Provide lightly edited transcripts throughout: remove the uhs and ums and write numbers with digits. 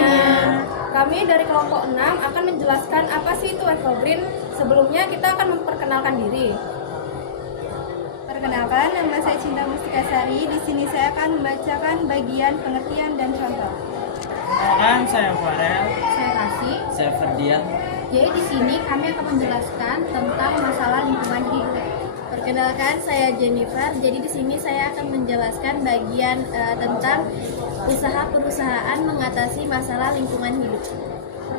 semuanya. Kami dari kelompok 6 akan menjelaskan apa sih itu Eco-Green. Sebelumnya kita akan memperkenalkan diri. Perkenalkan, nama saya Cinta Mustika Sari. Di sini saya akan membacakan bagian pengertian dan contoh. Perkenalkan, saya Farel. Saya Kasih. Saya Ferdian. Jadi di sini kami akan menjelaskan tentang masalah lingkungan hidup. Perkenalkan, saya Jennifer. Jadi di sini saya akan menjelaskan bagian tentang usaha perusahaan mengatasi masalah lingkungan hidup.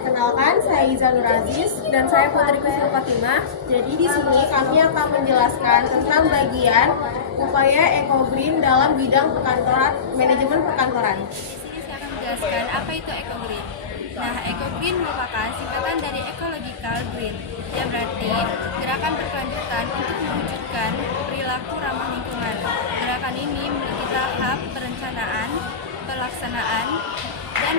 Perkenalkan, saya Iza Nur Aziz dan saya Putri Kusnul Fatimah. Jadi di sini kami akan menjelaskan tentang bagian upaya Eco-Green dalam bidang perkantoran, manajemen perkantoran. Di sini saya akan menjelaskan apa itu Eco-Green. Nah, Eco-Green merupakan singkatan dari Ecological Green, yang berarti gerakan berkelanjutan untuk mewujudkan perilaku ramah lingkungan. Gerakan ini memiliki tahap perencanaan, pelaksanaan, dan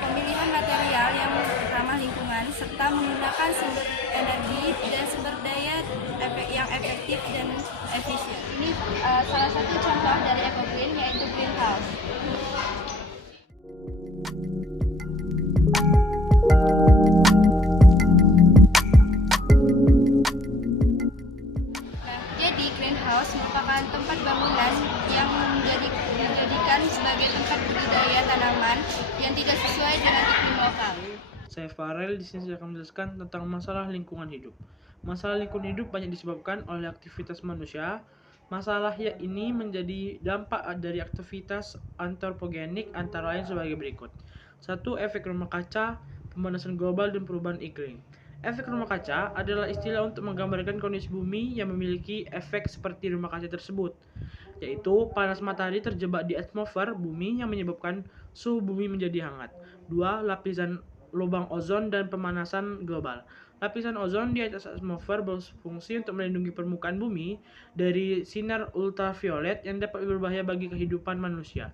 pemilihan material yang ramah lingkungan, serta menggunakan sumber energi dan sumber daya yang efektif dan efisien. Ini salah satu contoh dari Eco-Green, yaitu greenhouse. Jadi greenhouse merupakan tempat bangunan yang dijadikan sebagai tempat budidaya tanaman yang tidak sesuai dengan iklim lokal. Saya Farel. Di sini saya akan menjelaskan tentang masalah lingkungan hidup. Masalah lingkungan hidup banyak disebabkan oleh aktivitas manusia. Masalah ini menjadi dampak dari aktivitas antropogenik antara lain sebagai berikut. 1. Efek rumah kaca, pemanasan global, dan perubahan iklim. Efek rumah kaca adalah istilah untuk menggambarkan kondisi bumi yang memiliki efek seperti rumah kaca tersebut, yaitu panas matahari terjebak di atmosfer bumi yang menyebabkan suhu bumi menjadi hangat. 2. Lapisan lubang ozon dan pemanasan global. Lapisan ozon di atas atmosfer berfungsi untuk melindungi permukaan bumi dari sinar ultraviolet yang dapat berbahaya bagi kehidupan manusia.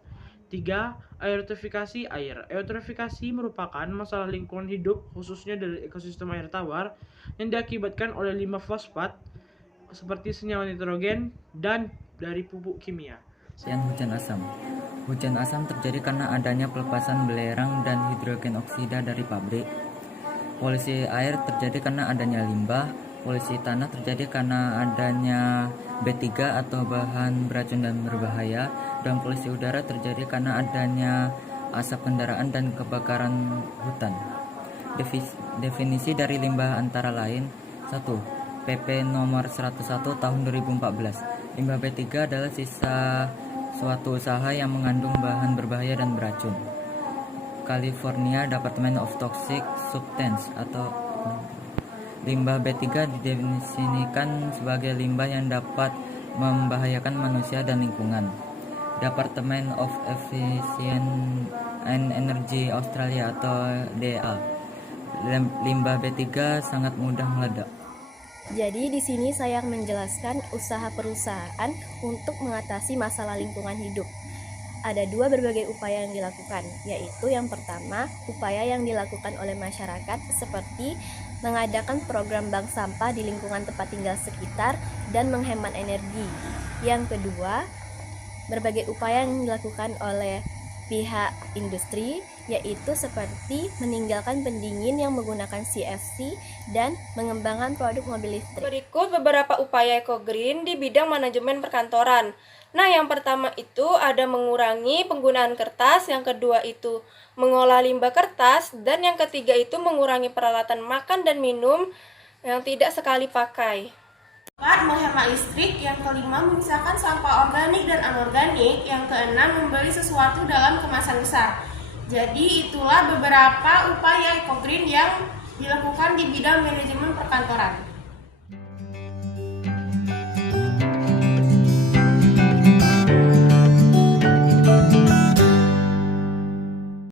3. Eutrofifikasi air. Eutrofifikasi merupakan masalah lingkungan hidup, khususnya dari ekosistem air tawar, yang diakibatkan oleh limbah fosfat seperti senyawa nitrogen dan dari pupuk kimia. Hujan asam. Hujan asam terjadi karena adanya pelepasan belerang dan hidrogen oksida dari pabrik. Polusi air terjadi karena adanya limbah. Polusi tanah terjadi karena adanya B3 atau bahan beracun dan berbahaya. Dan polusi udara terjadi karena adanya asap kendaraan dan kebakaran hutan. Definisi dari limbah antara lain: 1. PP nomor 101 tahun 2014. Limbah B3 adalah sisa suatu usaha yang mengandung bahan berbahaya dan beracun. California Department of Toxic Substances atau limbah B3 didefinisikan sebagai limbah yang dapat membahayakan manusia dan lingkungan. Department of Efficient and Energy Australia atau DEA. Limbah B3 sangat mudah meledak. Jadi di sini saya menjelaskan usaha perusahaan untuk mengatasi masalah lingkungan hidup. Ada dua berbagai upaya yang dilakukan, yaitu yang pertama, upaya yang dilakukan oleh masyarakat seperti mengadakan program bank sampah di lingkungan tempat tinggal sekitar dan menghemat energi. Yang kedua, berbagai upaya yang dilakukan oleh pihak industri, yaitu seperti meninggalkan pendingin yang menggunakan CFC dan mengembangkan produk mobil listrik. Berikut beberapa upaya Eco-Green di bidang manajemen perkantoran. Nah, yang pertama itu ada mengurangi penggunaan kertas, yang kedua itu mengolah limbah kertas, dan yang ketiga itu mengurangi peralatan makan dan minum yang tidak sekali pakai. Menghemat listrik, yang kelima memisahkan sampah organik dan anorganik, yang keenam membeli sesuatu dalam kemasan besar. Jadi itulah beberapa upaya Eco-Green yang dilakukan di bidang manajemen perkantoran.